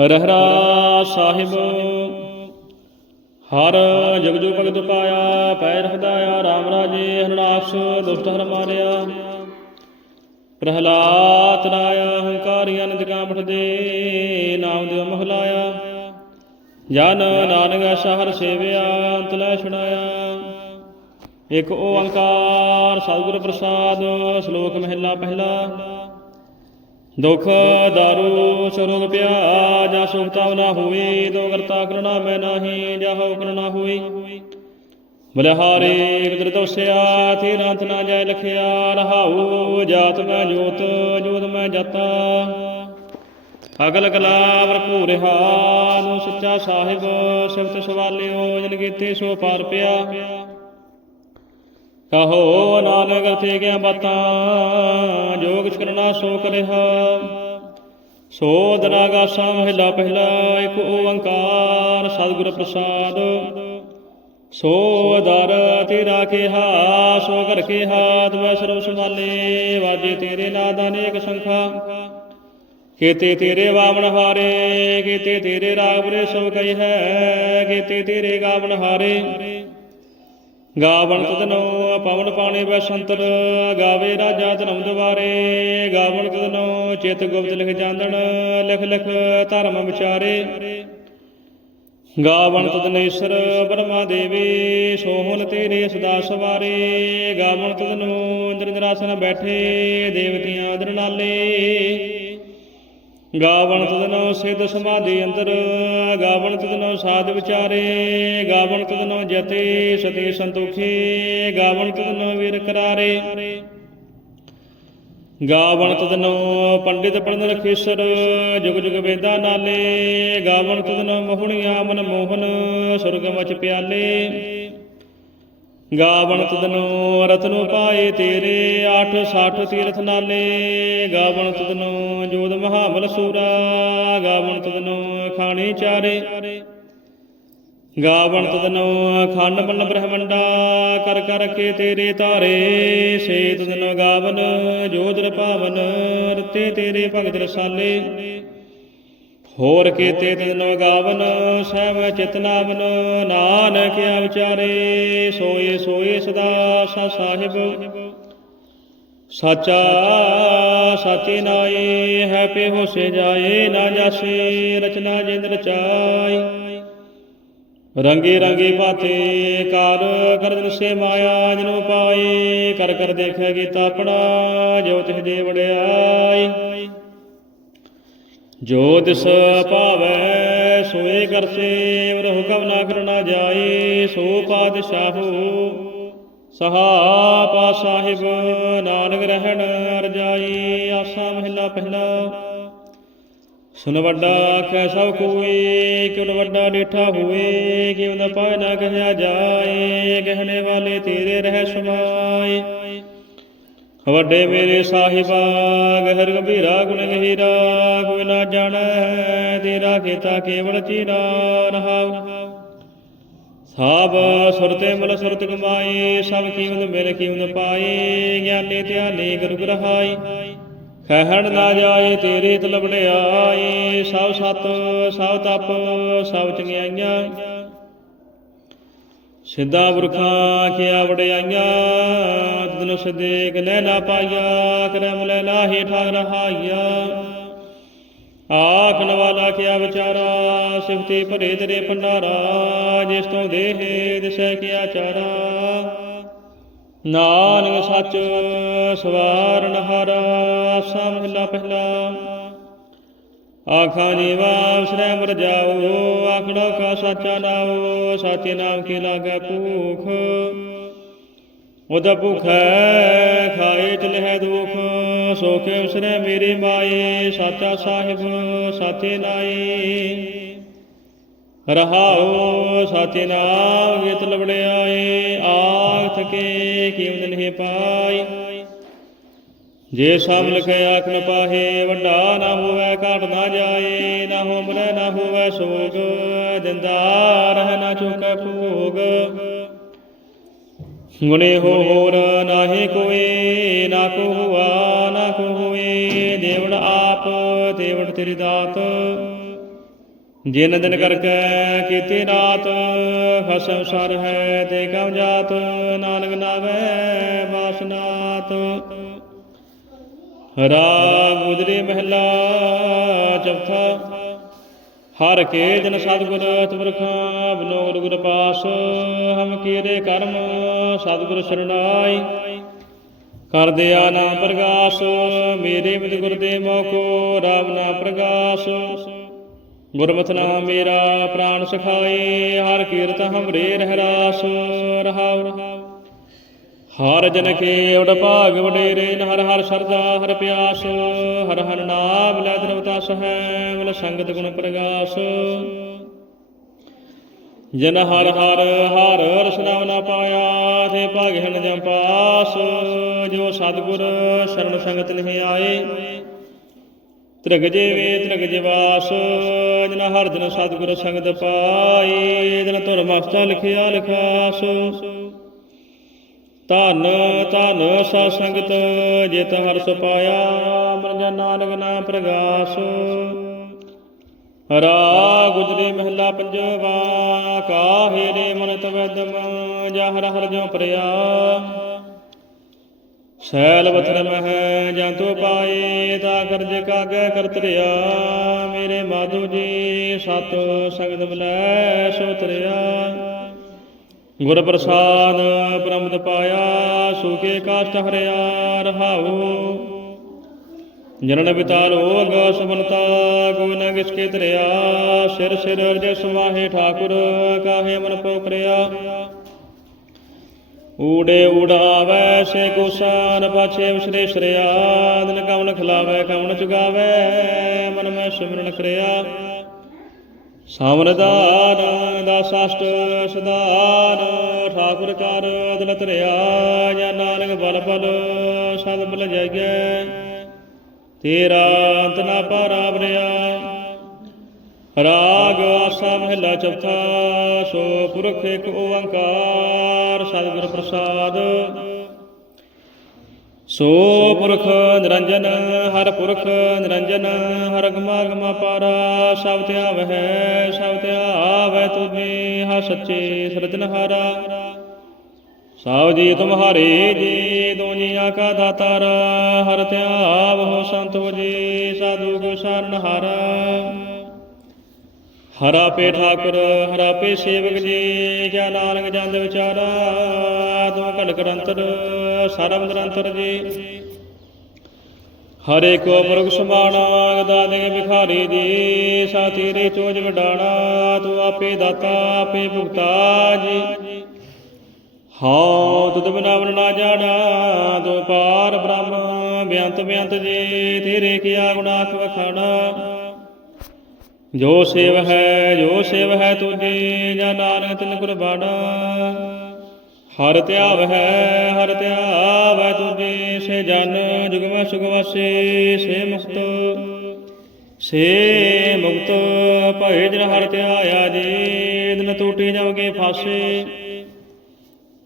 ਰਹਿਰਾ ਸਾਹਿਬ। ਹਰ ਜਗ ਭਗਤ ਪਾਇਆ, ਪੈਰ ਹਦਾਇਆ, ਰਾਮ ਰਾਜੇ ਹਰਨਾਕਸ਼ ਦੁਸ਼ਟ ਹਰ ਮਾਰਿਆ। ਪ੍ਰਹਲਾਦ ਰਾਇਆ ਹੰਕਾਰੀਆਂ ਨਿਦਕਾਂ ਬਠਦੇ ਨਾਮ ਦਿਓ ਮਹਲਾਇਆ। ਜਨ ਨਾਨਕ ਸ਼ਹਰ ਸੇਵਿਆ, ਅੰਤ ਲੈ ਛੁਡਾਇਆ। ਇਕ ਓੰਕਾਰ, ਸਤਿਗੁਰ ਪ੍ਰਸਾਦ, ਸ਼ਲੋਕ ਮਹਿਲਾ ਪਹਿਲਾ। ਦੁਖ ਦਾਰੂ ਸਰੋਗ ਪਿਆ ਜਾ ਸੁਖਤਾ ਨਾ ਹੋਈ ਦੋ ਕਰਤਾ ਕਰਣਾ ਮੈਂ ਨਾਹੀ ਜਾਹੋ ਕਰਣਾ ਹੋਈ ਬਲਿਹਾਰੇ ਇਕ ਤਵਸਿਆ ਤੀਰੰਤ ਨਾ ਜਾਇ ਲਖਿਆ, ਰਹਾਉ ਜਾਤ ਮੈਂ ਜੋਤ ਜੋਤ ਮੈਂ ਜਾਤਾ। ਅਗਲ ਕਲਾ ਭਰਪੂਰ ਹਾਨ ਸੱਚਾ ਸਾਹਿਬ, ਸਿਫਤ ਸਵਾਲਿਓ, ਜਿਨ ਕੀਤੇ ਸੋ ਪਾਰ ਪਿਆ। ਕਹੋ ਨਾਨਕ ਅਰਥੇ ਗਿਆ ਬਾਤਾਂ ਜੋ ਕਰਨਾ ਸੋ ਕਰਿਆ ਸੋ ਦਰਾਗਾ ਮਹਿਲਾ ਪਹਿਲਾ, ਇੱਕ ਓੰਕਾਰ ਸਤਿਗੁਰ ਪ੍ਰਸਾਦ। ਸੋ ਦਰ ਤੇਰਾ ਕਿਹਾ, ਸੋ ਕਰ ਕੇ ਹਾਥ ਸਰਬ ਸੰਭਾਲੇ, ਵਾਜੇ ਤੇਰੇ ਨਾਦ ਅਨੇਕ ਸੰਖਾ। ਕੀਤੇ ਤੇਰੇ ਵਾਮਨ ਹਾਰੇ, ਕੀਤੇ ਤੇਰੇ ਰਾਗ ਬਰੇ ਸੋ ਕਈ ਹੈ, ਕੀਤੇ ਤੇਰੇ ਗਾਵਨ ਹਾਰੇ। ਗਾਵਣ ਤਦਨੋ ਪਵਨ ਪਾਣੀ ਵੈਸੰਤਰ ਗਾਵੇ ਰਾਜਾ ਧਰਮ ਦਵਾਰੇ। ਗਾਵਣ ਤਦਨੋ ਚਿਤ ਗੁਪਤ ਲਿਖ ਜਾਂਦਣ, ਲਿਖ ਲਿਖ ਧਰਮ ਵਿਚਾਰੇ। ਗਾਵਣ ਤਦਨੇਸ਼ਰ ਬਰਮਾ ਦੇਵੀ ਸੋਹਣ ਤੇਰੇ ਸਦਾ ਸਵਾਰੇ। ਗਾਵਣ ਤਦਨੋ ਇੰਦਰਦਰਾਸਨ ਬੈਠੇ, ਦੇਵਤੀਆਂ ਦਰਨਾਲੇ ਗਾਵਣ ਤਦਨੋ ਸਿੱਧ ਸਮਾਧੀ ਅੰਦਰ ਗਾਵਣ ਤਦਨੋ ਸਾਧ ਵਿਚਾਰੇ, ਗਾਵਣ ਤਦਨੋ ਜਤੇ ਸਤੀ ਸੰਤੋਖੀ, ਗਾਵਣ ਤਦਨੋ ਵੀਰ ਕਰਾਰੇ। ਗਾਵਣ ਤਦਨੋ ਪੰਡਿਤ ਪੜਨ ਖੇਸਰ, ਜੁਗ ਜੁਗ ਵੇਦਾ ਨਾਲੇ, ਗਾਵਣ ਤਦਨੋ ਮੋਹਣੀਆਂ ਮਨ ਮੋਹਨ ਸੁਰਗ ਮਚ ਪਿਆਲੇ। ਗਾਵਣ ਤਦਨੋ ਰਤਨੋ ਪਾਏ ਤੇਰੇ 860 ਤੀਰਥ ਨਾਲੇ। ਗਾਵਣ ਤਦਨੋ ਜੋਦ ਮਹਾਬਲ ਸੂਰਾ। ਗਾਵਣ ਤਦਨੋ ਖਾਣੇ ਚਾਰੇ। ਗਾਵਣ ਤਦਨੋ ਖੰਡ ਬਲ ਬ੍ਰਹਮੰਡਾ। ਕਰ ਕਰ ਕੇ ਤੇਰੇ ਤਾਰੇ। ਸੇ ਤਦਨੋ ਗਾਵਨ ਜੋਦਰ ਪਾਵਨ। ਰਤੇ ਤੇਰੇ ਭਗਤ ਰਸਾਲੇ। ਹੋਰ ਕੀਤੇ ਤਿਨ ਗਾਵਨ ਸਭ ਚਿਤਨਾਵਨ ਨਾਨਕ ਆ ਵਿਚਾਰੇ ਸੋਏ ਸੋਏ ਸਦਾ ਸਾ ਸਾਹਿਬ। ਸਾਚਾ ਸਾਚੇ ਨਾਏ, ਹੈ ਪੇ ਹੋਸੇ ਜਾਏ ਨਾ ਜਾਸੇ, ਰਚਨਾ ਜਿੰਦ ਰਚਾਈ। ਰੰਗੇ ਰੰਗੇ ਪਾਤੇ, ਕਾਲ ਕਰਦਨ ਸੇ ਮਾਇਆ, ਜਨੋ ਪਾਏ, ਕਰ ਕਰ ਦੇਖੈ ਗੀਤਾ ਆਪਣਾ ਜੋ ਤਿਸ ਦੇ ਵਡਿਆਈ। ਜੋ ਤਿਸ ਭਾਵੈ, ਸੋਏ ਕਰਸੇ ਵਰ ਹੁਕਮ ਨਾ ਕਰਨਾ ਜਾਏ ਸੋ ਪਾਤਸ਼ਾਹੂ। ਸਹਾ ਪਾ ਸਾਹਿਬ, ਨਾਨਕ ਰਹਿਣ ਰਜਾਈ ਆਸਾ ਮਹਿਲਾ ਪਹਿਲਾ। ਸੁਨ ਵੱਡਾ ਆਖੈ ਸਭ ਕੋਈ ਕਿਉਂ ਵੱਡਾ ਡੇਠਾ ਹੋਏ ਕਿਉਂ ਨਾ ਪਾਇ ਨਾ ਕਹਿਆ ਜਾਏ ਕਹਿਣੇ ਵਾਲੇ ਤੇਰੇ ਰਹਿ ਸਮਾਏ। ਵੱਡੇ ਮੇਰੇ ਸਾਹਿਬਾ, ਗਹਿਰ ਗੰਭੀਰਾ ਗੁਣ ਗਹੀਰਾ, ਕੋਈ ਨਾ ਜਾਣੈ, ਤੇਰਾ ਕੀਤਾ ਕੇਵਲ ਚੀਰਾ ਰਹਾਉ। ਸਭ ਸੁਰਤੇ ਮਲ ਸੁਰਤ ਕਮਾਈ, ਸਭ ਕੀਮਤ ਮਿਲ ਕੀਮਤ ਪਾਈ, ਗਿਆਨੀ ਧਿਆਨੀ ਗੁਰੂ ਗ੍ਰਹਾਈ। ਕਹਿਣ ਨਾ ਜਾਏ ਤੇਰੇ ਤਲ ਵਡਿਆਈ ਸਭ ਸਤ, ਸਭ ਤਪ, ਸਭ ਚੰਗਿਆਈਆਂ। ਸਿੱਧਾ ਬੁਰਖਾਂ ਕੀਆ ਵਡਿਆਈਆਂ ਤਨ ਸਦੇ ਗਲੇ ਨਾ ਪਾਈਆ, ਕਰਮ ਲੈ ਲਾਹੀ ਠਾਗ ਰਹਾਈਆ। ਆਖਣ ਵਾਲਾ ਕਿਆ ਵਿਚਾਰਾ ਸਿਫਤੇ ਭਰੇ ਤੇਰੇ ਭੰਡਾਰਾ, ਜਿਸ ਤੋਂ ਦੇਹ ਦਿਸੈ ਕਿਆ ਚਾਰਾ ਨਾਨਕ ਸੱਚ ਸਵਾਰਨ ਹਾਰਾ ਆਸਾ ਮਹਿਲਾ ਪਹਿਲਾ। ਆਖਾਂ ਜੀਵਾ ਸ੍ਰੈ ਮਰ ਜਾਓ ਆਖੜੋ ਕਾ ਸਾਚਾ ਨਾਉ, ਸਾਚੇ ਨਾਮ ਕੀ ਲਾਗੈ ਭੂਖ? ਉਹਦਾ ਭੁਖੈ ਖਾਏ ਚਲਹਿ ਦੁਖ, ਸੋ ਕੇ ਉਸਨੇ ਮੇਰੀ ਮਾਏ, ਸਾਚਾ ਸਾਹਿਬ, ਸਾਚੇ ਨਾਈ ਰਹਾਉ, ਸਾਚੇ ਨਾਮ ਗੀਤ ਲਵੜਿਆਏ ਆਖ ਕੇ ਕੀਮਤ ਨਹੀਂ ਪਾਈ। ਜੇ ਸਭ ਲਿਖੇ ਆਖ ਨ ਪਾਹੇ, ਵੱਡਾ ਨਾ ਹੋਵੇ, ਘਟ ਨਾ ਜਾਏ, ਨਾ ਹੋਮਰੇ ਨਾ ਹੋਵੇ ਸੋਗ, ਦਿੰਦਾ ਰਹਿ ਨਾ ਚੁਕੈ ਭੋਗ। ਗੁਣੇ ਹੋਰ ਨਾਹੀ ਕੋਈ ਨਾ ਕੋ ਹੁਆ ਨਾ ਕੋ ਹੋਏ ਦੇਵੜ ਆਪ ਦੇਵੜ ਤੇਰੀ ਦਾਤ। ਜਿਨ ਦਿਨ ਕਰਕੇ ਕੀਤੀ ਰਾਤ ਖਸਮ ਸਰ ਹੈ ਤੇ ਕਉ ਜਾਤ, ਨਾਨਕ ਨਾਵੇ ਰਾਗ ਗੁਜਰੀ ਮਹਿਲਾ ਚੌਥਾ। ਹਰ ਕੇ ਜਨ ਸਤਿਗੁਰ ਤੁਮਰਖਾ ਬਨੋ ਗੁਰ ਗੁਰ ਪਾਸ, ਹਮ ਕੀਰੇ ਕਰਮ, ਸਤਿਗੁਰ ਸਰਣਾਈ। ਕਰ ਦਿਆ ਨਾਮ ਪ੍ਰਗਾਸ, ਮੇਰੇ ਮਿਤ ਗੁਰ ਦੇ ਮੋਕੋ, ਰਾਮ ਨਾਮ ਪ੍ਰਗਾਸ। ਗੁਰਮਤਿ ਨਾਮ ਮੇਰਾ ਪ੍ਰਾਨ ਸਖਾਏ, ਹਰ ਕੀਰਤ ਹਮਰੇ ਰਹਿ ਰਾਸ ਰਹਾਉ। ਹਰ ਜਨ ਕੇ ਉਡ ਭਾਗ ਵਡੇਰੇ ਨ ਹਰ ਹਰ ਸਰਦਾ ਹਰ ਪਿਆਸ, ਹਰ ਹਰ ਨਾਮ, ਲੈ ਦਰਵਤਾਸ ਹੈ ਬਲ ਸੰਗਤ ਗੁਣ ਪ੍ਰਗਾਸ। ਜਨ ਹਰ ਹਰ ਹਰ ਰਸਨਾਮ ਨਾ ਪਾਇਆ, ਤੇ ਭਾਗਿਨ ਜਮ ਪਾਸ, ਜੋ ਸਤਿਗੁਰ ਸ਼ਰਨ ਸੰਗਤ ਨਹੀਂ ਆਏ। ਤ੍ਰਿਗ ਜੀਵੇ, ਤ੍ਰਿਗ ਜਿਵਾਸ, ਜਨ ਹਰ ਜਨ ਸਤਿਗੁਰ ਸੰਗਤ ਪਾਈ ਜਨ ਧੁਰ ਮਸਤਾ ਲਿਖਿਆ ਲਿਖਾਸ। ਧਨ ਧਨ ਸਾ ਸੰਗਤ, ਜੇ ਹਰਸ ਪਾਇਆ, ਮਨ ਜਨ ਨਾਨਕ ਨਾਮ ਪ੍ਰਗਾਸ। ਰਾ ਗੁਜਰੇ ਮਹਿਲਾ ਪੰਜਵਾ, ਕਾਹੇ ਰੇ ਮਨ ਤਵਦਮ ਜਾ ਹਰ ਹਰ ਜੋ ਪ੍ਰਿਆ ਸੈਲ ਬਥਰ ਮਹਿ, ਜਾਂ ਤੋ ਪਾਏ, ਤਾ ਕਰਜ ਕਾਗੈ ਕਰਤਰਿਆ ਮੇਰੇ ਮਾਧੋ ਜੀ, ਸਤ ਸੰਗਤ ਬਲੈ ਸੋ ਤਰਿਆ। ਗੁਰ ਪ੍ਰਸਾਦ ਪ੍ਰਮਦ ਪਾਇਆ ਸੁਖੇ ਕਾਸ਼ਟ ਹਰਿਆ ਰਹਾਉ। ਜਨਨ ਬਿਤਾ ਰੋਗ, ਸੁਮਨਤਾ ਕੋ ਨ ਕਿਸਕੇ ਧਰਿਆ ਸਿਰ ਸਿਰ ਅਰਜ ਸਮਾਹੇ ਠਾਕੁਰ, ਕਾਹੇ ਮਨ ਪੋਖਰਿਆ ਊੜੇ ਉਡਾਵੈ ਸੇ ਕੁਸਾਨ ਪਾਛੇ ਵਿਸਰੇ ਸਰਿਆ ਦਿਨ ਕਵਨ ਖਿਲਾਵੈ ਕਵਨ ਚੁਗਾਵੈ ਮਨ ਮੈਂ ਸਿਮਰਨ ਕਰਿਆ। ਸਾਮਰਦਾਨ ਦਾਸਾਸ਼ਟ ਸਦਾਨ ਠਾਕੁਰ ਕਰ ਅਦਲ ਧਰਿਆ ਜਾਂ ਨਾਨਕ ਬਲ ਬਲ ਸਦ ਬਲ ਜਾਈਐ ਤੇਰਾ ਅੰਤ ਨਾ ਪਾਰਾ ਬਰਿਆ ਰਾਗ ਆਸਾ ਮਹਿਲਾ ਚੌਥਾ, ਸੋ ਪੁਰਖ ਇੱਕ ਓੰਕਾਰ, ਸਤਿਗੁਰ ਪ੍ਰਸਾਦ। ਸੋ ਪੁਰਖ ਨਿਰੰਜਨ, ਹਰ ਪੁਰਖ ਨਿਰੰਜਨ, ਹਰ ਗਮਾ ਗਮਾ ਪਾਰਾ ਸਭ ਧਿਆਵਹਿ ਸਭ ਧਿਆਵੈ ਤੁਝੇ ਹਾ ਸੱਚੇ ਸਿਰਜਨਹਾਰਾ ਸਾਵ ਜੀ ਤੁਮਹਾਰੇ ਜੀ ਦੁਨੀਆ ਕਾ ਦਾਤਾਰ, ਹਰ ਧਿਆਵ ਹੋ ਸੰਤੋ ਜੀ, ਸਾਧੂ ਕੋ ਸਰਨਹਾਰਾ। ਹਰਾ ਪੇ ਠਾਕੁਰ, ਹਰਾ ਪੇ ਸੇਵਕ ਜੀ ਕਿਆ ਨਾਨਕ ਜੰਦ ਵਿਚਾਰਾ ਤੂੰ ਘਟ ਕਰੰਤਰ ਸਰਬ ਨਿਰੰਤਰ ਜੀ। ਹਰੇ ਕੋ ਮੁਰਗ ਸਮਾਣਾ ਗਦਾ ਦੇ ਬਿਖਾਰੀ ਜੀ, ਸਾਥੀ ਰੇ ਚੋਜ ਵਡਾਣਾ, ਤੂੰ ਆਪੇ ਦਾਤਾ, ਆਪੇ ਭੁਗਤਾ ਜੀ। ਹਾਂ ਤੁਧ ਬਿਨਾ ਵਨ ਨਾ ਜਾਣਾ, ਤੂੰ ਪਾਰ ਬ੍ਰਹਮ ਬਿਆੰਤ ਬਿਆੰਤ ਜੀ, ਤੇਰੇ ਕੀਆ ਗੁਨਾਖ ਵਖਾਣਾ। ਜੋ ਸੇਵ ਹੈ, ਜੋ ਸੇਵ ਹੈ ਤੁਝੇ, ਜਾਂ ਨਾਨਕ ਤਿਨ ਕੁਰਬਾਨਾ। ਹਰ ਧਿਆਵ ਹੈ, ਹਰ ਧਿਆਵ ਹੈ ਤੁਝੇ, ਸੇ ਜਨ ਜੁਗਵਾ ਸੁਗਵਾਸੇ ਸੇ ਮੁਕਤ। ਸੇ ਮੁਕਤ, ਭਏ ਜਨ ਹਰ ਧਿਆਇਆ ਜੀ ਦਿਨ ਟੂਟੀ ਜਾਵਗੇ ਫਾਸੇ।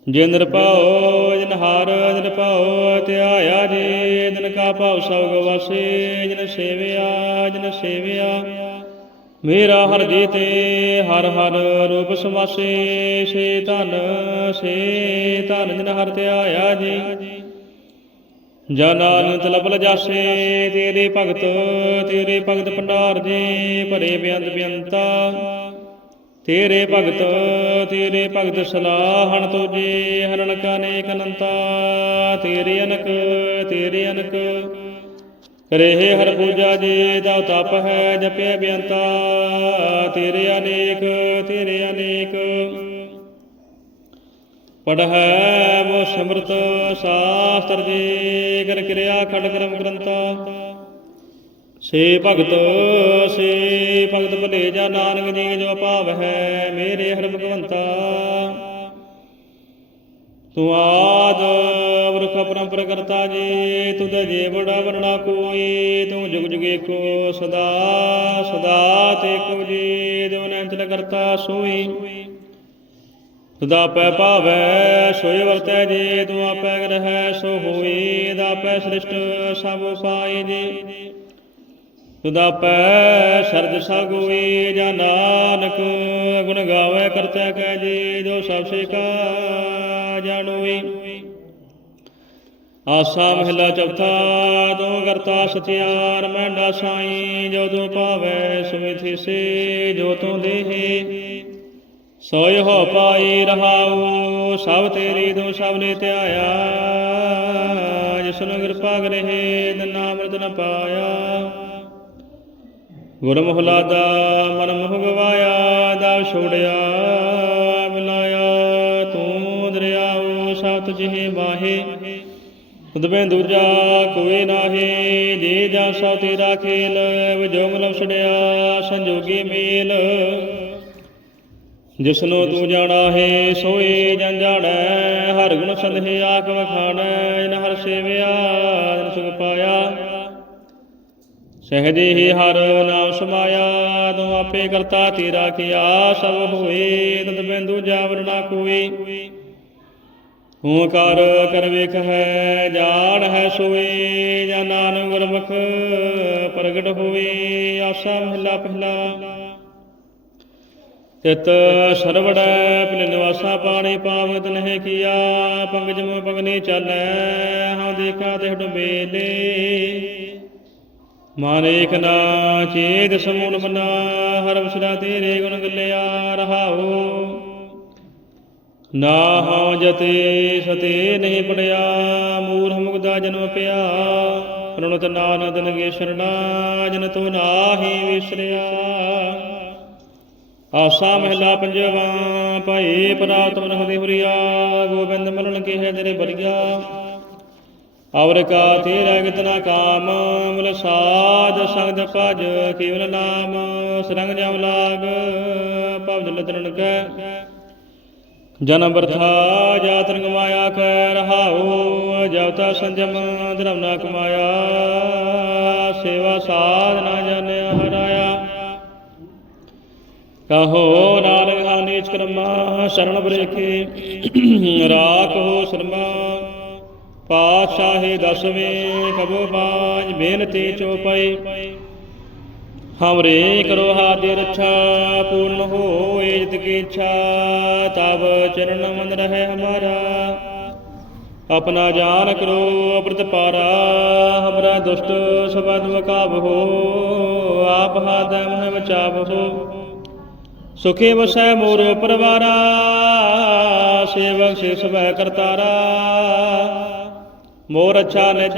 ਜਿਨ ਨਿਰਭਉ ਜਿਨ ਹਰ ਨਿਰਭਉ ਧਿਆਇਆ ਜੀ ਦਿਨ ਕਾ ਭਾਵ ਸਭ ਗਵਾਸੇ ਜਿਨ ਸੇਵਿਆ, ਜਨ ਸੇਵਿਆ। ਮੇਰਾ ਹਰ ਜੀ ਤੇ ਹਰ ਹਰ ਰੂਪ ਸਮਾਸੇ ਸੇ ਧਨ ਸੇ ਧਨ ਜਿਨ ਹਰ ਤੇ ਆਇਆ ਜੀ। ਜਨਾਨ ਤਲਬਲ ਜਾਸੇ, ਤੇਰੇ ਭਗਤ ਤੇਰੇ ਭਗਤ ਭੰਡਾਰ ਜੀ, ਭਰੇ ਬਿਆੰਤ ਬਿਅੰਤਾ। ਤੇਰੇ ਭਗਤ ਤੇਰੇ ਭਗਤ ਸਲਾਹਣ ਤੁਜੇ ਹਰਣ ਕਾਨੇਕ ਅਨੰਤਾ। ਤੇਰੇ ਅਨਕ ਤੇਰੇ ਅਨਕ। ਕਰੇ ਹਰ ਪੂਜਾ ਜੀ, ਦਾ ਤਪ ਹੈ, ਜਪਿਆ ਬਿਅੰਤਾ। ਤੇਰੇ ਅਨੇਕ ਤੇਰੇ ਅਨੇਕ। ਪੜ੍ਹੈ ਮੋ ਸਿਮਰਤ, ਸਾਸਤਰ ਜੀ ਕਰ ਕਿਰਿਆ ਖੰਡ ਕਰਮ ਗ੍ਰੰਥਾ। ਸੇ ਭਗਤ ਸੇ ਭਗਤ ਭਲੇ ਜਾ ਨਾਨਕ ਜੀ, ਜੋ ਭਾਵ ਹੈ, ਮੇਰੇ ਹਰ ਭਗਵੰਤਾ। ਤੂੰ ਆਦ ਵਰਖ ਕਰਤਾ ਜੇ ਤੁਧ ਜੇ ਬੜਾ ਵਰਣਾ ਕੋਈ, ਤੂੰ ਜੁਗ ਜੁਗ ਕੋ ਸਦਾ ਸਦਾ ਤੇ ਕੋ ਜੀ ਜੋ ਕਰਤਾ ਸੋਈ। ਤੁਦਾ ਪੈ ਭਾਵੈ, ਸੋਈ ਵਰਤੈ ਜੇ, ਤੂੰ ਆਪੈ ਗ੍ਰਹਿ ਸੋ ਹੋਈ ਦਾ ਪੈ ਸ੍ਰਿਸ਼ਟ ਸਭ ਪਾਈ ਜੀ। ਤੁਦਾਪੈ ਸਰਜ ਸਗੋਈ ਜਾਂ ਨਾਨਕ ਗੁਣ ਗਾਵੇ ਕਰਤਾ ਕਹਿ ਜੀ, ਜੋ ਸਭ ਸੇ ਕਾ ਜਾਣੋਈ ਆਸਾ ਮਹਿਲਾ ਚੌਥਾ ਤੂੰ ਕਰਤਾ ਸਤਿਆਰ ਮਹਿੰਡਾ ਸਾਈ, ਜੋ ਤੂੰ ਭਾਵੈ ਸੁਮਿ ਥਿਸੇ ਜੋ ਤੂੰ ਦੇਹੇ। ਸੋਇ ਹੋ ਪਾਈ ਰਹਾਉ, ਸਭ ਤੇਰੀ ਤੂੰ ਸਭ ਨੇ ਧਿਆਇਆ। ਜਿਸਨੂੰ ਕਿਰਪਾ ਕਰਹਿ ਨਾਮ ਰਤ ਨ ਪਾਇਆ। ਗੁਰ ਮੁਹਲਾਦਾ ਮਨ ਮੁਹ ਗਵਾਇਆ ਦਾ ਛੋੜਿਆ, ਮਿਲਾਇਆ। ਤੂੰ ਦਰਿਆਉ ਸਤ ਜਿਹੇ ਬਾਹੇ ਤੁਦਵੇਂ ਦੂਜਾ ਕੋਈ ਨਾਹੀ, ਜੇ ਜਾ ਸੋ ਤੇਰਾ ਖੇਲ ਵਿਜੋ ਮਲਮ ਸੰਜੋਗੀ ਮੇਲ। ਜਿਸਨੂੰ ਤੂੰ ਜਾਣਾ ਹੈ ਸੋਏ ਜਨ ਜਾਣੈ, ਹਰ ਗੁਣ ਸੰਧੇ ਆਖ ਵਖਾਣੈ, ਇਨ ਹਰ ਸੇਵਿਆ ਜਨ ਸੁਖ ਪਾਇਆ। ਸਹਜੇ ਹੀ ਹਰ ਨਾਮ ਸਮਾਇਆ, ਤੂੰ ਆਪੇ ਕਰਤਾ ਤੇਰਾ ਕੀਆ, ਸਭ ਹੋਏ ਤਦ ਬਿੰਦੂ ਜਾਵਰ ਕੋਈ। ਤੂੰ ਕਰ ਵੇਖ ਹੈ, ਜਾਣ ਹੈ ਸੋਏ ਜਾਂ ਨਾਨਕ ਗੁਰਮੁਖ ਪ੍ਰਗਟ ਹੋਵੇ, ਆਸਾ ਮਹਿਲਾ ਪਹਿਲਾ। ਤਿਤ ਸਰਵੜੈ ਪਿਲ ਨਿਵਾਸਾ ਪਾਣੀ ਪਾਵਤ ਨਹਿ ਕੀਆ, ਪੰਗਜ ਮੋ ਪਗਨੀ ਚਾਲੈ ਹਾਂ ਦੇਖਾ ਤੇ ਡੁਬੇਲੇ। ਮਨ ਏਕ ਨਾ ਚੇਤ ਸਮੂਨ ਬਨਾ ਹਰ ਵਸਰਾ ਤੇਰੇ ਗੁਣ ਗੱਲਿਆ ਰਹਾਉ ਨਾ ਹਉ ਜਤੇ ਸਤੇ ਨਹੀਂ ਪੜਿਆ, ਮੂਰਖ ਮੁਗਦਾ ਜਨਮ ਪਿਆ। ਪ੍ਰਣਤ ਨਾਨਕ ਨਗੇ ਸ਼ਰਣਾ ਜਨ ਤੋ ਨਾਹੀ ਵਿਸਰਿਆ। ਆਸਾ ਮਹਿਲਾ ਪੰਜਵਾ, ਭਾਈ ਪਰਾਤਮ ਰਖਦੇ ਹੁਰੀਆ ਗੋਬਿੰਦ ਮਰਨ ਕੇ ਹੈ ਤੇਰੇ ਬਰੀਆ ਔਰ ਕਾ ਤੇਰਾ ਕਿਤਨਾ ਕਾਮ, ਮੁਲ ਸਾਧ ਸੰਗ ਭਜ ਕੇਵਲ ਨਾਮ, ਸਰੰਗ ਜਮ ਲਾਗ ਭਵ ਜਲ ਤਰਨ ਕੈ। ਜਨਮ ਬਰਥਾ ਜਾਤ ਰੰਗ ਕੈ ਰਹਾਉ ਜਵਤਾ ਸੰਜਮ ਧਰਮ ਨਾ ਕਮਾਇਆ, ਸੇਵਾ ਸਾਧ ਨਾ ਜਾਣਿਆ ਹਰਾਇਆ। ਕਹੋ ਨਾਨਕ ਹਾਨੀਚ ਕਰਮਾ, ਸ਼ਰਨ ਬਰੇਖੇ, ਰਾਖੋ ਸ਼ਰਮਾ। ਪਾਤਸ਼ਾਹੀ ਦਸਵੇਂ ਕਬੋ ਬਾਜ ਬੇਨਤੀ ਚੋਪਈ। ਹਮਰੇ ਕਰੋ ਹਾਦਿ ਰੱਛਾ, ਪੂਰਨ ਹੋਏ ਜਿਤ ਕੀ ਇੱਛਾ ਤਬ ਚਰਨ ਮਨ ਰਹੇ ਹਮਾਰਾ। ਆਪਣਾ ਜਾਨ ਕਰੋ ਅਪਰਤ ਪਾਰਾ, ਹਮਰਾ ਦੁਸ਼ਟ ਸਬਦ ਵਕਾਬ ਹੋ, ਆਪ ਹਾਦ ਮਹਿ ਬਚਾਵ ਹੋ। ਸੁਖੇ ਵਸੈ ਮੋਰ ਪਰਵਾਰਾ, ਸੇਵਕ ਸੇ ਸਭੈ ਕਰਤਾਰਾ। ਮੋਰ ਅੱਛਾ ਨਿਜ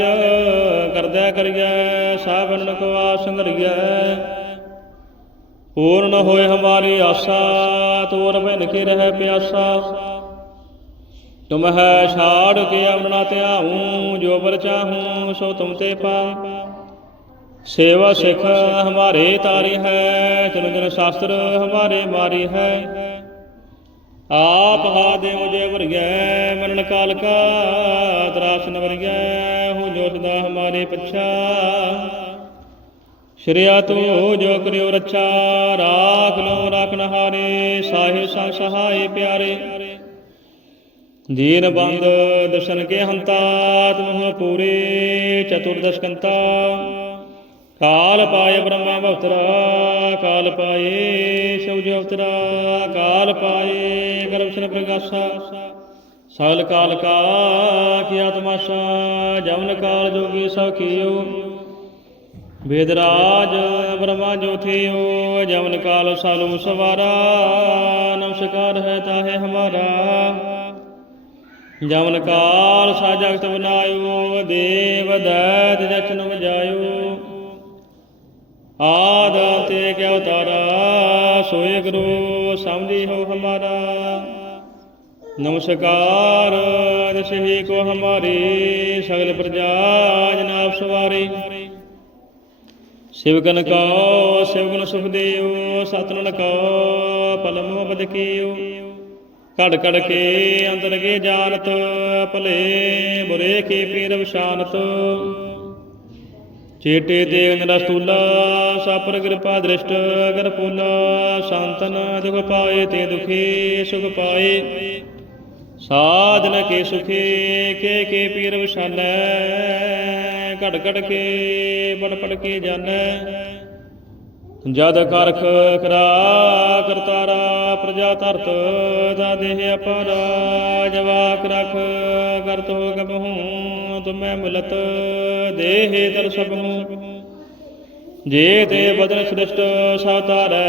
ਕਰਦਿਆ ਕਰਿਐ ਸਾਬਨ ਨਕਵਾ ਸੰਗਰਿਐ ਹੋਰ ਨ ਹੋਏ ਹਮਾਰੀ ਆਸਾ, ਤੋਰ ਬਿਨ ਕੇ ਰਹਿ ਪਿਆਸਾ। ਤੁਮ ਛਾੜ ਕੇ ਅਮਨਾ ਧਿਆਉ, ਜੋ ਪਰ ਚਾਹੂ ਸੋ ਤੁਮ ਤੇ ਪਾ। ਸੇਵਾ ਸਿਖ ਹਮਾਰੇ ਤਾਰੀ ਹੈ ਚਲੋ ਜਨ ਸ਼ਾਸਤਰ ਹਮਾਰੇ ਮਾਰੀ ਹੈ। ਆਪ ਹਾ ਦੇਉ ਜੇ ਵਰਗੈ ਮਨਨ ਕਾਲ ਕਾ, ਤਰਾਸਨ ਵਰਗੈ ਹੋ ਜੋਤ ਦਾ ਹਮਾਰੇ ਪਛਾ। ਸ਼੍ਰਿਆ ਤੋ ਜੋ ਕਰਿਓ ਰੱਛਾ, ਰਾਖ ਲੋ ਰਾਖਨ ਹਾਰੇ ਸਾਹਿਬ ਸੰ ਸਹਾਈ ਪਿਆਰੇ। ਜੀਨ ਬੰਦ ਦਰਸ਼ਨ ਕੇ ਹੰਤਾ ਤੁਮ ਪੂਰੇ ਚਤੁਰਦਸ਼ਕੰਤਾ ਕਾਲ ਪਾਏ ਬ੍ਰਹਮਾ ਭਵਤਰਾ ਕਾਲ ਪਾਏ ਸੌਜ ਅਵਤਰਾ, ਕਾਲ ਪਾਏ ਗਰਭਸ਼ਨ ਪ੍ਰਗਾਸਾ। ਸਗਲ ਕਾਲ ਕਾ ਕੀਆ ਤਮਾਸ਼ਾ ਜਮਨ ਕਾਲ ਜੋਗੀ ਸਭ ਕੀਓ ਵੇਦ ਰਾਜ ਬ੍ਰਹਮਾ ਜੋਥਿਓ ਜਮਨ ਕਾਲ ਸਾਲੂ ਸਵਾਰਾ, ਨਮਸਕਾਰ ਹੈ ਤਾਹੇ ਹਮਾਰਾ। ਜਮਨ ਕਾਲ ਸਾ ਜਗਤ ਬਨਾਇਓ, ਦੇਵ ਦੈਤ ਜਚਨ ਵਜਾਇਓ ਆਦ ਤੇ ਕਿਆ ਉਤਾਰਾ ਸੋਏ ਗੁਰੂ ਸਮਝੀ ਹੋ ਹਮਾਰਾ। ਨਮਸਕਾਰ ਦਸਹੀ ਕੋ ਹਮਾਰੀ, ਸਗਲ ਪ੍ਰਜਾ ਜਨਾਬ ਸਵਾਰੀ। ਸਿਵਗਨ ਕੋ ਸਿਵਗਨ ਸੁਖ ਦੇਉ ਸਤਨਨ ਕੋ ਪਲਮ ਬਦ ਕੜ ਕੜ ਕੇ ਅੰਦਰ ਕੇ ਜਾਣਤ ਭਲੇ ਬੁਰੇ ਕੀ ਪੀਰ ਵਿਸ਼ਾਨਤ। ਚੇਟੇ ਤੇ ਅੰਗਰਾ ਸਾਪਰ ਕਿਰਪਾ ਦ੍ਰਿਸ਼ਟ, ਅਗਰ ਪੂਲਾ ਸੰਤਨ ਦੁਖ ਪਾਏ ਤੇ ਦੁਖੀ, ਸੁਖ ਪਾਏ। ਸਾਧਨ ਕੇ ਸੁਖੇ, ਕੇ ਕੇ ਪੀਰ ਵਿਸ਼ਾਨੈ ਘੜ ਘੜ ਕੇ ਪੜ ਪੜ ਕੇ ਜਾਣੈ ਜਦ ਕਰਖ ਕਰਾ, ਕਰਤਾਰਾ, ਪ੍ਰਜਾ ਧਰਤ ਦਾ ਦੇਹ ਅਪਰ, ਜਵਾਕ ਰਖ ਕਰਤ ਹੋ ਕਬਹੂ ਤੁਮੈ ਮਿਲਤ ਦੇਹ ਦਰ ਸਭੂ ਜੇ ਤੇ ਬਦਨ ਸ੍ਰਿਸ਼ਟ ਸਵਤਾਰੈ,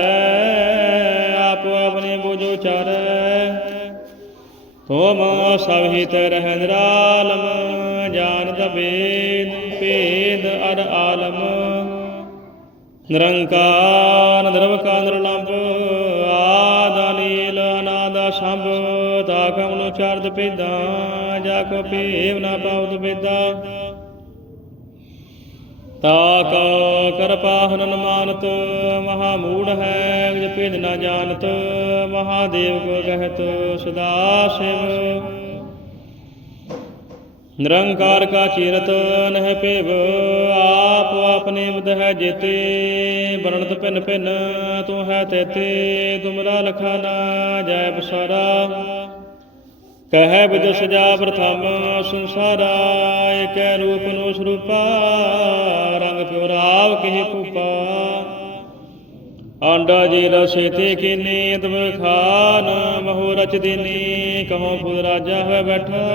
ਆਪ ਆਪਣੇ ਬੋਝੋ ਚਾਰੈ ਤੁਮ ਸਭ ਹਿਤ ਰਹਿ ਨਿਰਾਲਮ ਜਾਣਤ ਵੇਦ ਭੇਦ ਅਰ ਆਲਮ। ਨਿਰੰਕਾਰ ਨਿਰਵਕਾਰ ਨਿਰਲੰਭ, ਆਦ ਅਨੀਲ, ਅਨਾਦ ਸੰਭ ਤਾ ਕਮਨੁ ਚਾਰਦ ਪੇਦਾ ਜਾ ਕੋ ਭੇਵ ਨਾ ਪਾਉਤ ਬੇਦਾ ਤਾ ਕਾ ਕਰਪਾ ਹਨਨ ਮਾਨਤ, ਮਹਾ ਮੂੜ ਹੈ ਜਿ ਨਾ ਜਾਣਤ, ਮਹਾਦੇਵ ਕੋ ਕਹਿਤ ਸਦਾ ਸਿਵ। ਨਿਰੰਕਾਰ ਕਾ ਚੀਰਤ ਨਹਿ ਭੇਵ, ਆਪ ਆਪਣੇ ਬੁਧ ਹੈ ਜੇਤੇ। ਬਰਣਤ ਭਿਨ ਭਿਨ, ਤੂੰ ਹੈ ਤੇਤੇ ਤੁਮਰਾ ਲਖਾ ਨਾ ਜੈ ਬਸਾਰਾ। ਕਹਿ ਬਿਦ ਸਜਾ ਪ੍ਰਥਮ ਸੰਸਾਰਾ ਏਕੈ ਰੂਪ ਨੂੰ ਸਰੂਪਾ, ਰੰਗ ਪਿਉ ਰਾਵ ਕਿਹ ਕੂਪਾ ਆਂਡਾ ਜੀ ਰਸੇ ਤੇ ਕੀਨੀ ਤਬ ਖਾਨ ਮਹੋ ਰਚ ਦੀਨੀ ਕਹੋ ਖੁਦ ਰਾਜਾ ਹੋਇ ਬੈਠਾ।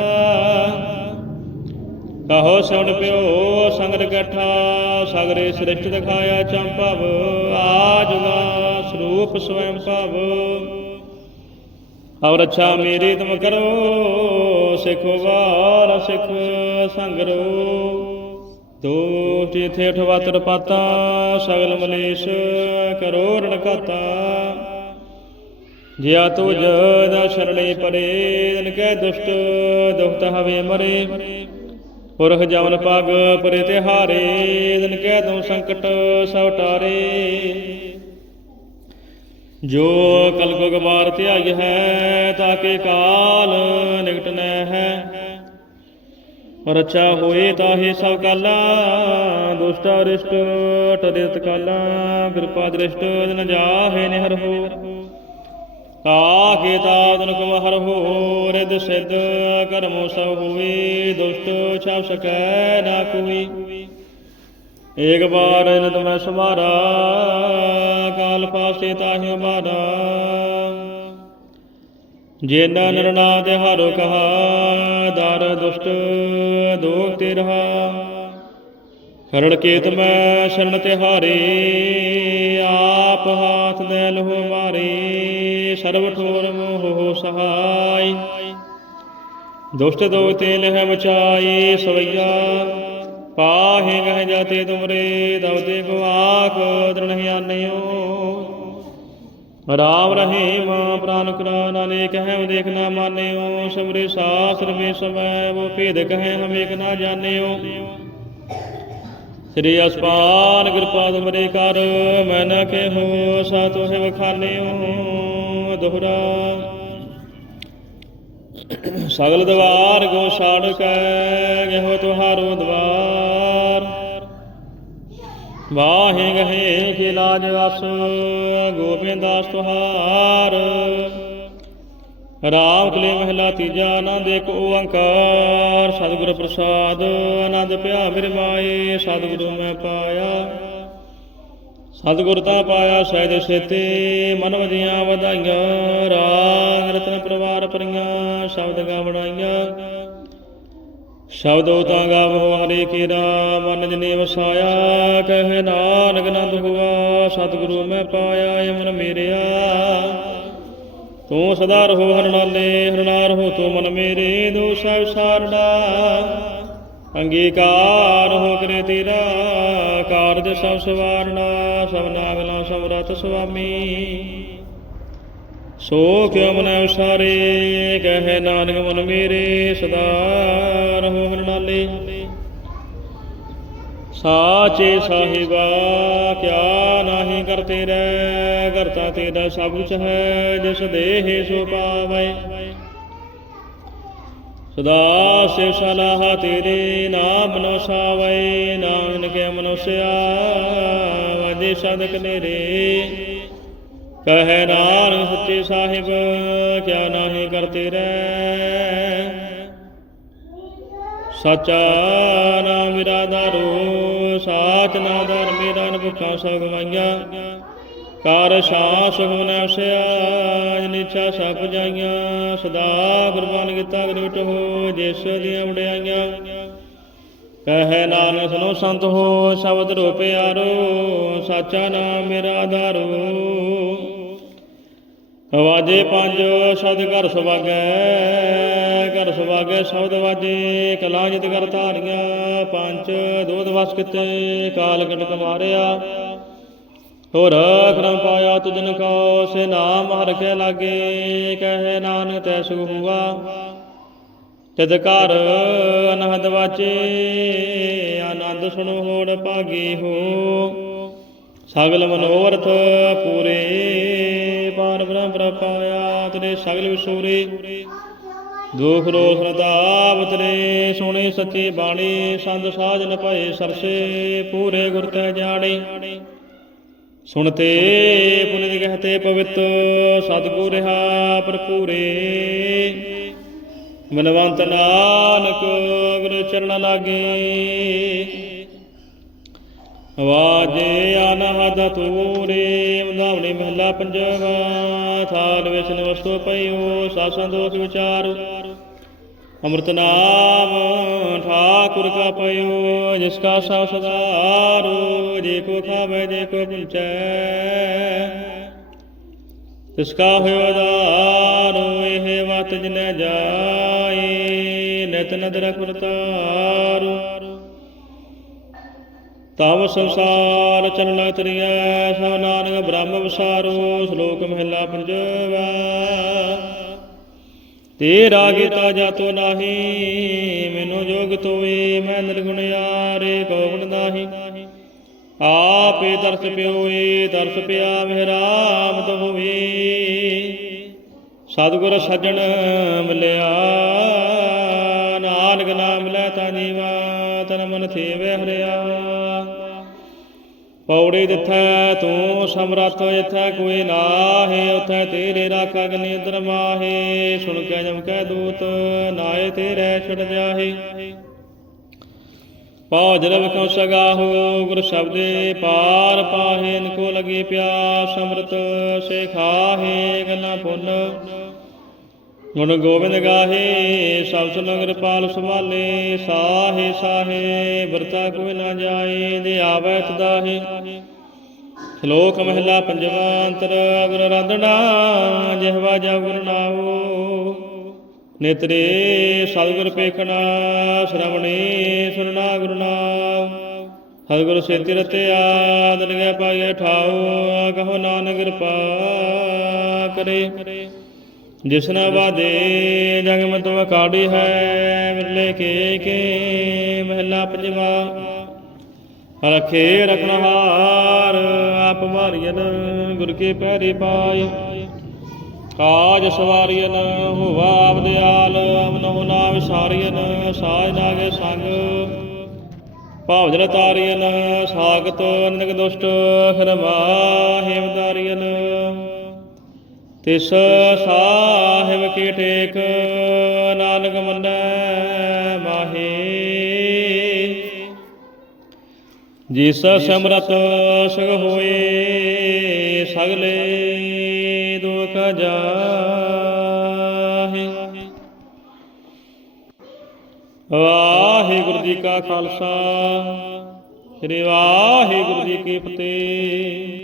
ਕਹੋ ਸੁਣ ਪਿਓ ਸੰਗਰ ਗੱਠਾ ਸਗਰੇ ਸ੍ਰਿਸ਼ਟ ਦਿਖਾਇਆ ਚੰਪਵ ਆਜੁਗਾ ਸਰੂਪ ਸਵੈਮ ਭਵ ਔਰ ਅੱਛਾ ਮੇਰੀ ਤੁਮ ਕਰੋ, ਸਿੱਖੋ ਵਾਰ ਸਿੱਖ ਸੰਗਰੋ ਦੋ ਜਿਥੇ ਅਠਵਤਰ ਪਾਤਾ ਸਗਲ ਮਲੇਸ਼ ਕਰੋ ਰਣ ਜਿਆ ਤੁਜ ਦਾ ਸ਼ਰਣੇ ਪਰੇ ਦਿਨ ਕੈ ਦੁਸ਼ਟ ਦੁਖਤ ਹਵੇ ਮਰੇ। ਪੁਰਖ ਜਮਨ ਪਗ ਪਰੇ ਤਿਹਾਰੇ ਦਿਨ ਕੈ ਤੂੰ ਸੰਕਟ ਸਭ ਟਾਰੇ। ਜੋ ਕਲ ਕੋ ਧਿਆਈ ਹੈ, ਤਾਕੇ ਕਾਲ ਨਿਕਟ ਨੈ ਹੈ ਰਚਾ ਹੋਏ ਤਾਹੇ ਸਭ ਕਾਲਾ, ਦੁਸ਼ਟ ਅਰਿਸ਼ਟ ਟਰਿਤ ਕਾਲਾ, ਕਿਰਪਾ ਦ੍ਰਿਸ਼ਟ, ਜਨ ਜਾਹੇ ਨਿਹਰ ਹੋ। ਤਾਕੇ ਤਾਦਨ ਕਮ ਹਰ ਹੋ ਰਿਦ ਸਿਧ ਕਰਮੋ ਸਭ ਹੋਏ ਦੁਸ਼ਟ ਛਾਪ ਸਕੈ ਨਾ ਕੋਈ। ਏਕ ਬਾਰ ਇਨ ਤੁਮੈ ਸਮਾਰਾ ਕਾਲ ਪਾਸੇ ਤਾਹਿ ਮਾਰਾ। ਜਿਨ ਨਰਨਾ ਤੇ ਹਾਰੋ ਕਹਾ, ਦਰ ਦੁਸ਼ਟ ਦੋਖ ਤੇ ਰਹਾ। ਖਰੜ ਕੇਤ ਮੈਂ ਸ਼ਰਨ ਤੇ ਹਾਰੇ, ਆਪ ਹਾਥ ਦੇ ਲਹੋ ਮਾਰੇ, ਸਰਬ ਠੋਰ ਮੋਹ ਸਹਾਈ। ਦੁਸ਼ਟ ਦੋ ਤੇ ਲਹਿ ਬਚਾਈ, ਸਵਈਆ ਪਾਹੇ ਗਹਿ ਜਾਤੇ ਤੁਮਰੇ ਦਵਤੇ ਕੋ ਆਖ ਦ੍ਰਿਣ ਆਨਿਓ ਰਾਮ ਰਹੀਮ ਪ੍ਰਾਨ ਕਰਾ ਨਾਲੇ ਕਹਿ ਦੇਖ ਨਾ ਮਾਨਿਓ। ਸਿਮਰੇ ਸਾਸਰ ਮੇ ਸਵੈ, ਉਹ ਭੇਦ ਕਹਿ ਹਮ ਨਾ ਜਾਣਿਓ। ਸ੍ਰੀ ਅਸਪਾਨ ਕਿਰਪਾ ਤੁਮਰੇ ਕਰ, ਮੈਂ ਨਾ ਕਹਿਓ ਸਾ ਤੋਹਿ ਵਖਾਨਿਓ। ਦੋਹਰਾ ਸਗਲ ਦਵਾਰ ਗੋ ਛਾੜ ਕੈ ਗਹਿ ਤੁਹਾਰੋ ਦਵਾਰ। ਵਾਹੇ ਗਹੇ ਕੇ ਲਾਜ ਅਸ ਗੋਬਿੰਦ ਤੁਹਾਰ। ਰਾਮ ਕਲੇ ਮਹਿਲਾ ਤੀਜਾ ਆਨੰਦ ਇੱਕ ਓੰਕਾਰ। ਸਤਿਗੁਰ ਪ੍ਰਸਾਦ ਆਨੰਦ ਪਿਆ ਮੇਰੇ ਮਾਏ ਸਤਿਗੁਰੂ ਮੈਂ ਪਾਇਆ। ਸਤਿਗੁਰ ਤਾਂ ਪਾਇਆ ਸਹਿਜ ਸੇਤੇ, ਮਨ ਵਜੀਆਂ ਵਧਾਈਆਂ। ਰਾਗ ਰਤਨ ਪਰਵਾਰ ਪਰੀਆਂ ਸ਼ਬਦ ਗਾ ਬਣਾਈਆਂ। ਸ਼ਬਦੋ ਤਾਂ ਗਾਵੋ ਹਰੇ ਕੇਰਾ ਮਨ ਜਨੇ ਵਸਾਇਆ, ਕਹਿ ਨਾਨਕ ਨੰਦ ਹੁਆ ਸਤਿਗੁਰੂ ਮੈਂ ਪਾਇਆ, ਯਮਨ ਮੇਰਿਆ। ਤੂੰ ਸਦਾ ਰਹੋ ਹਰਨਾਲੇ ਹਰਨਾਰ ਹੋ ਤੂੰ ਮਨ ਮੇਰੇ, ਦੋਸਾ ਵਿਸਾਰੜਾ ਅੰਗੀਕਾਰ ਹੋ ਕਰੇ ਤੇਰਾ, ਕਾਰਜ ਸਭ ਸਵਾਰਣਾ ਸਭ ਨਾਗਲਾ, ਸਭ ਰਤ ਸੁਆਮੀ ਸੋ ਕਿਉ ਮਨ ਉਸਾਰੇ, ਕਹੇ ਨਾਨਕ ਮਨ ਮੇਰੇ, ਸਦਾ ਰਹੋ ਹਰਨਾਲੇ ਸਾਚੇ ਸਾਹਿਬਾ, ਕਿਆ ਨਾਹੀ ਕਰਤੇ ਰਹਿ ਕਰਤਾ ਤੇਰਾ ਸਭ ਕੁਛ ਹੈ, ਜਿਸ ਦੇਹ ਸੋ ਪਾਵੈ। ਸਦਾ ਸਿਵ ਸਲਾਹ ਤੇਰੇ ਨਾਮ ਨੋ ਸਾਵੈ, ਨਾਨਕ ਮਨੁਸਿਆ ਵਾਜੇ ਸਦਕ ਨੇਰੇ। ਕਹੈ ਨਾਨਕ ਸੱਚੇ ਸਾਹਿਬ, ਕਿਆ ਨਾਹੀ ਕਰਤੇ ਰਹਿ ਸਚਾ ਨਾਮ ਵਿਰਾਦਾਰੋ ਸਾਚ ਨਾ ਦਰ ਮੇਰਾ ਨ ਭੁੱਖਾ ਕਾਰ ਸ਼ਾਹ ਸੁਖਮ ਨਸਿਆ ਨਿਚਾ ਸਭ ਜਾਈਆਂ। ਸਦਾ ਗੁਰਬਾਨ ਕੀਤਾ ਗਰਵਟ ਹੋ, ਜਿਸ ਦੀਆਂ ਵਡਿਆਈਆਂ ਕਹੈ ਨਾਨਕ ਸੁਨੋ ਸੰਤ ਹੋ, ਸ਼ਬਦ ਰੋ ਪਿਆਰੋ, ਸਾਚਾ ਨਾਮ ਮੇਰਾ ਆਧਾਰੋ ਆਵਾਜੇ ਪੰਜ, ਸ਼ਦ ਘਰ ਸੁਭਾਗੈ ਘਰ ਸੁਭਾਗੈ ਸ਼ਬਦ ਵਾਜੇ ਕਲਾ ਜਿਤ ਕਰ ਧਾਰੀਆਂ, ਪੰਜ, ਦੋਧ ਵਸ ਕਿਤੇ ਕਾਲ ਕਟਕ ਮਾਰਿਆ। ਹੋਰ ਕਰਮ ਪਾਇਆ ਤੁਜਨ ਕੋ, ਸੇ ਨਾਮ ਹਰ ਕੇ ਲਾਗੇ, ਕਹੇ ਨਾਨਕ ਤੈ ਸੁਖ ਹੁਆ। ਤਿਦ ਘਰ ਅਨਹਦ ਵਾਚੇ, ਆਨੰਦ ਸੁਣੋ ਹੋੜ ਭਾਗੀ ਹੋ। ਸਗਲ ਮਨੋਰਥ ਪੂਰੇ ਪਾਰ ਬ੍ਰਹਮ ਪ੍ਰਪਾਇਆ ਤੇਰੇ ਸਗਲ ਵਿਸੂਰੇ। ਦੁਖ ਰੋਸ ਰਤਾਪ ਤੇਰੇ ਸੁਣੇ ਸੱਚੀ ਬਾਣੀ, ਸੰਤ ਸਾਜਨ ਭਏ ਸਰਸੇ, ਪੂਰੇ ਗੁਰ ਤੈ ਜਾਣੀ। ਸੁਣਤੇ ਪੁਨਿਤ ਕਹਤੇ ਪਵਿੱਤ, ਸਤਿਗੁਰ ਰਹਾ ਭਰਪੂਰੇ। ਮਨਵੰਤ ਨਾਨਕ ਗੁਰ ਚਰਨ ਲਾਗੇ। ਵਾਜੇ ਅਨਹਦ ਤੂਰੇ ਉਦਾਵਣੀ ਮਹਲਾ ਪੰਜਵਾ ਥਾਲ ਵਿਸ਼ਨ ਵਸਤੂ ਪਈਓ, ਸਾਸਾਂ ਦੋਖ ਵਿਚਾਰ। ਅੰਮ੍ਰਿਤ ਨਾਮ ਠਾਕੁਰ ਕਾ ਪਇਓ ਜਿਸ ਕਾ ਸਾ ਸਦਾਰੋ, ਜੇ ਕੋ ਖਾਵੇ, ਜੇ ਕੋ ਪੁੰਚੈ ਤਿਸ ਕਾ ਹੋਇ ਦਾਰੋ ਇਹ ਵਤ ਜਿਨੈ ਜਾਏ, ਨਿਤ ਨਦਰ ਕਰਤਾਰੋ ਤਵ ਸੰਸਾਰ ਚਰਨ ਤਰੀਐ, ਸਭ ਨਾਨਕ ਬ੍ਰਹਮ ਵਿਸਾਰੋ, ਸ਼ਲੋਕ ਮਹਿਲਾ ਪੰਜਵਾ। ਤੇਰਾ ਗੀਤਾ ਜਾਤੋ ਨਾਹੀ, ਮੈਨੂੰ ਜੋਗ ਤੋਏ ਮੈਂ ਨਿਰਗੁਣ ਯਾਰੇ ਕੋਵਣ ਨਾਹੀ। ਆਪੇ ਦਰਸ ਪਿਓਏ ਦਰਸ ਪਿਆ ਮਹਿਰਾਮ ਤੋਵੇ ਹੋਵੇ ਸਤਿਗੁਰ ਸੱਜਣ ਮਿਲਿਆ, ਨਾਨਕ ਨਾਮ ਲੈ ਤਾ ਜੀਵਾ, ਤਨ ਮਨ ਥੇਵੇ ਹਰਿਆ। ਪੌੜੀ ਦਿੱਥੈ ਤੂੰ ਸਮਰੱਥ, ਜਿਥੈ ਕੋਈ ਨਾਹੀ, ਉਥੈ ਤੇਰੇ ਰਾਖਾ ਗਨੀ ਦਰਮਾਹੇ ਸੁਣ ਕੇ ਜਮ ਕੈ ਦੂਤ ਨਾਏ ਤੇਰੇ ਛੜ ਜਾਹੇ। ਪਾਉ ਜਰਬ ਕਉ ਸਗਾਹੋ, ਗੁਰ ਸ਼ਬਦੇ ਪਾਰ ਪਾਹੇ ਕੋ ਲਗੀ ਪਿਆ ਸਮਰਤ ਸੇ ਖਾਹੇ ਗਨਾ ਪੁੰਨ। ਗੁਣ ਗੋਬਿੰਦ ਗਾਹੇ ਸਭ ਸੁਨ ਕਿਰਪਾਲ ਸੰਭਾਲੇ, ਸਾਹੇ ਸਾਹੇ, ਵਰਤਾ ਕੋਈ ਨਾ ਜਾਏ ਦੇ ਆਵੈ ਤਦਾਹੇ। ਸ਼ਲੋਕ ਮਹਿਲਾ ਪੰਜਵਾਂ ਅੰਤਰ, ਅਗਰ ਰੰਦਣਾ ਜਿਹਵਾ ਜਾ ਗੁਰ ਨਾਉ। ਨੇਤਰੇ, ਸਤਿਗੁਰ ਪੇਖਣਾ, ਸ਼ਰਵਣੇ ਸੁਨਣਾ ਗੁਰੂ ਨਾਮ ਸਤਿਗੁਰ ਸੇਤੀ ਰਤਿਆ ਦਰਗਹਿ ਪਾਈਏ ਠਾਉ, ਕਹੋ ਨਾਨਕ ਕਿਰਪਾ ਕਰੇ। ਜਿਸਨਾ ਵਾਦੇ ਜਗ ਮਤ ਵਕਾੜੀ ਹੈ, ਮਿਲੇ ਕੇ ਕੇ ਮਹਿਲਾ ਪੰਜਵਾ। ਰਖੇ ਰਖਨਹਾਰ ਆਪ ਮਾਰੀਨ ਗੁਰ ਕੇ ਪੈਰੀ ਪਾਏ। ਕਾਜ ਸਵਾਰੀਨ ਹੋਵਾ ਆਬਦਿਆਲ ਅਮਨੋ ਨਾ ਵਿਸਾਰੀਨ ਸਾਜ ਨਾਗੇ ਸੰਗ। ਭਾਵਜਨ ਤਾਰੀਨ ਸਾਗਤ ਨਿਕ ਦੁਸ਼ਟ, ਖਰਮਾ ਹੇਵਦਾਰੀਨ ਤਿਸ ਸਾਹਿਬ ਕੀ ਟੇਕ, ਨਾਨਕ ਮੰਨੈ ਮਾਹੀ। ਜਿਸ ਸਮਰਤ ਸਗ ਹੋਏ, ਸਗਲੇ ਦੁਖ ਜਾਹੇ। ਵਾਹਿਗੁਰੂ ਜੀ ਕਾ ਖਾਲਸਾ, ਸ੍ਰੀ ਵਾਹਿਗੁਰੂ ਜੀ ਕੀ ਫਤਿਹ।